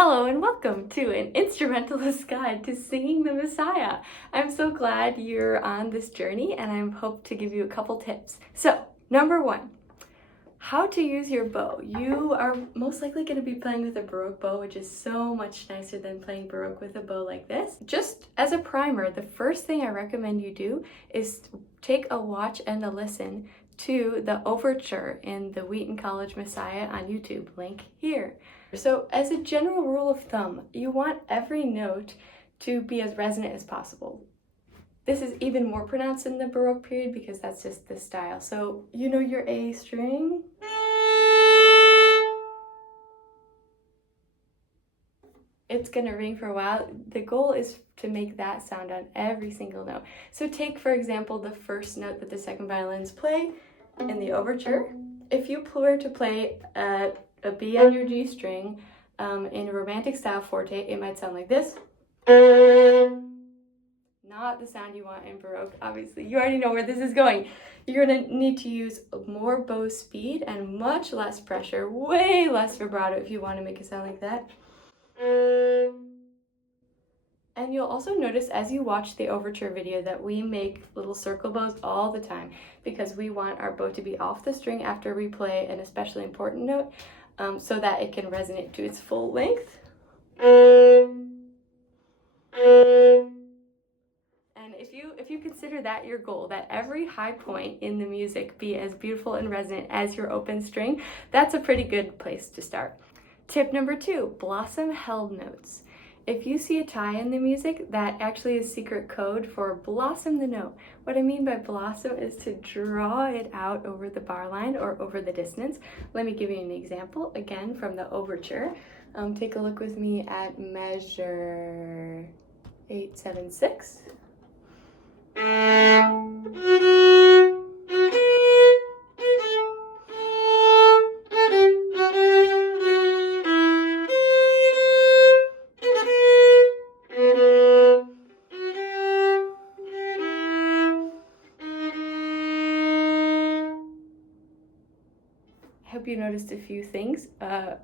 Hello and welcome to an instrumentalist guide to singing the Messiah. I'm so glad you're on this journey and I hope to give you a couple tips. So, number one, how to use your bow. You are most likely going to be playing with a Baroque bow, which is so much nicer than playing Baroque with a bow like this. Just as a primer, the first thing I recommend you do is take a watch and a listen to the overture in the Wheaton College Messiah on YouTube, link here. So as a general rule of thumb, you want every note to be as resonant as possible. This is even more pronounced in the Baroque period because that's just the style. So you know your A string. It's gonna ring for a while. The goal is to make that sound on every single note. So take, for example, the first note that the second violins play in the overture. If you were to play a B on your G string in a romantic style forte, it might sound like this. Not the sound you want in Baroque, obviously. You already know where this is going. You're gonna need to use more bow speed and much less pressure, way less vibrato if you want to make it sound like that. And you'll also notice as you watch the overture video that we make little circle bows all the time because we want our bow to be off the string after we play an especially important note so that it can resonate to its full length. And if you consider that your goal, that every high point in the music be as beautiful and resonant as your open string, that's a pretty good place to start. Tip number 2, blossom held notes. If you see a tie in the music, that actually is secret code for blossom the note. What I mean by blossom is to draw it out over the bar line or over the dissonance. Let me give you an example, again, from the overture. Take a look with me at measure 876. I hope you noticed a few things,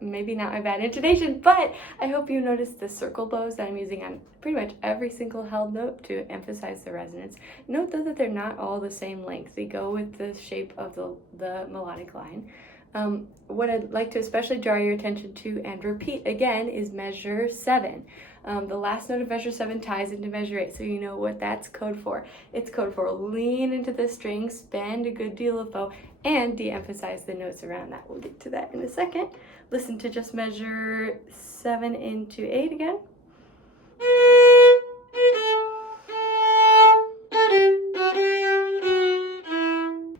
maybe not my bad intonation, but I hope you noticed the circle bows that I'm using on pretty much every single held note to emphasize the resonance. Note though that they're not all the same length. They go with the shape of the melodic line. What I'd like to especially draw your attention to and repeat again is measure 7. The last note of measure 7 ties into measure 8, so you know what that's code for. It's code for lean into the string, spend a good deal of bow, and de-emphasize the notes around that. We'll get to that in a second. Listen to just measure 7 into 8 again.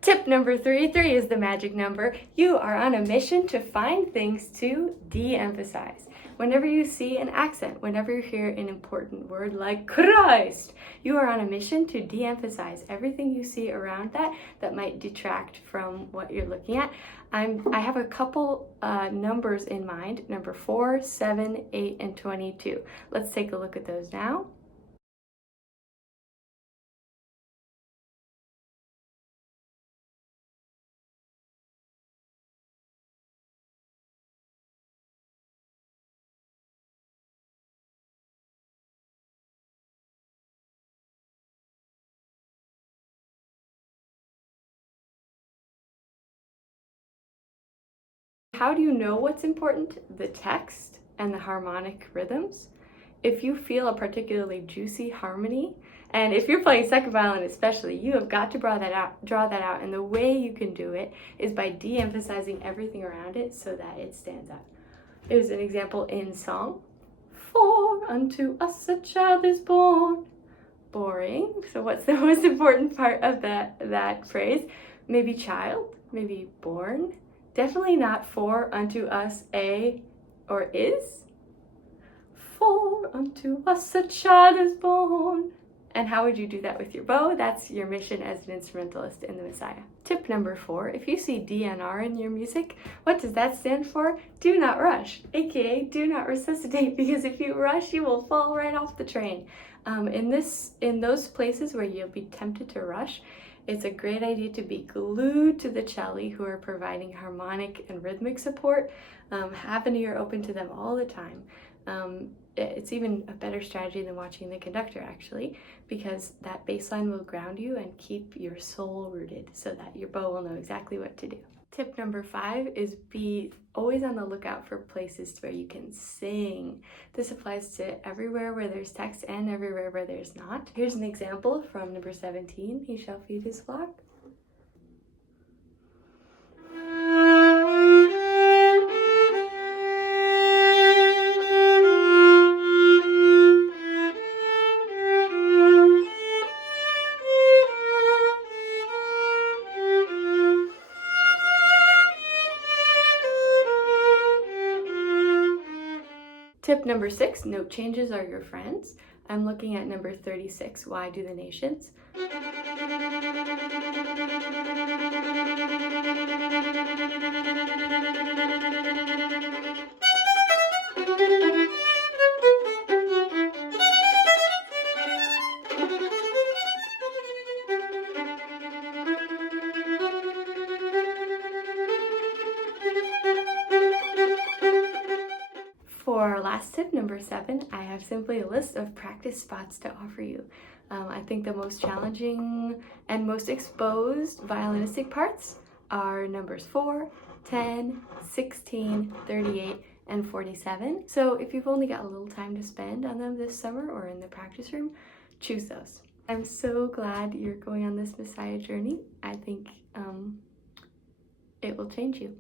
Tip number 3 is the magic number. You are on a mission to find things to de-emphasize. Whenever you see an accent, whenever you hear an important word like Christ, you are on a mission to de-emphasize everything you see around that might detract from what you're looking at. I have a couple numbers in mind, number 4, 7, 8, and 22. Let's take a look at those now. How do you know what's important? The text and the harmonic rhythms. If you feel a particularly juicy harmony, and if you're playing second violin especially, you have got to draw that out, and the way you can do it is by de-emphasizing everything around it so that it stands out. There's an example in song. For unto us a child is born. Boring. So what's the most important part of that phrase? Maybe child, maybe born. Definitely not for unto us a or is. For unto us a child is born. And how would you do that with your bow? That's your mission as an instrumentalist in the Messiah. Tip number 4, if you see DNR in your music, what does that stand for? Do not rush, aka do not resuscitate, because if you rush, you will fall right off the train. In those places where you'll be tempted to rush, It's a great idea to be glued to the celli, who are providing harmonic and rhythmic support. Have an ear open to them all the time. It's even a better strategy than watching the conductor, actually, because that bass line will ground you and keep your soul rooted so that your bow will know exactly what to do. Tip number 5 is be always on the lookout for places where you can sing. This applies to everywhere where there's text and everywhere where there's not. Here's an example from number 17, He Shall Feed His Flock. Tip number 6, note changes are your friends. I'm looking at number 36, Why Do the Nations? For our last tip, number 7, I have simply a list of practice spots to offer you. I think the most challenging and most exposed violinistic parts are numbers 4, 10, 16, 38, and 47. So if you've only got a little time to spend on them this summer or in the practice room, choose those. I'm so glad you're going on this Messiah journey. I think it will change you.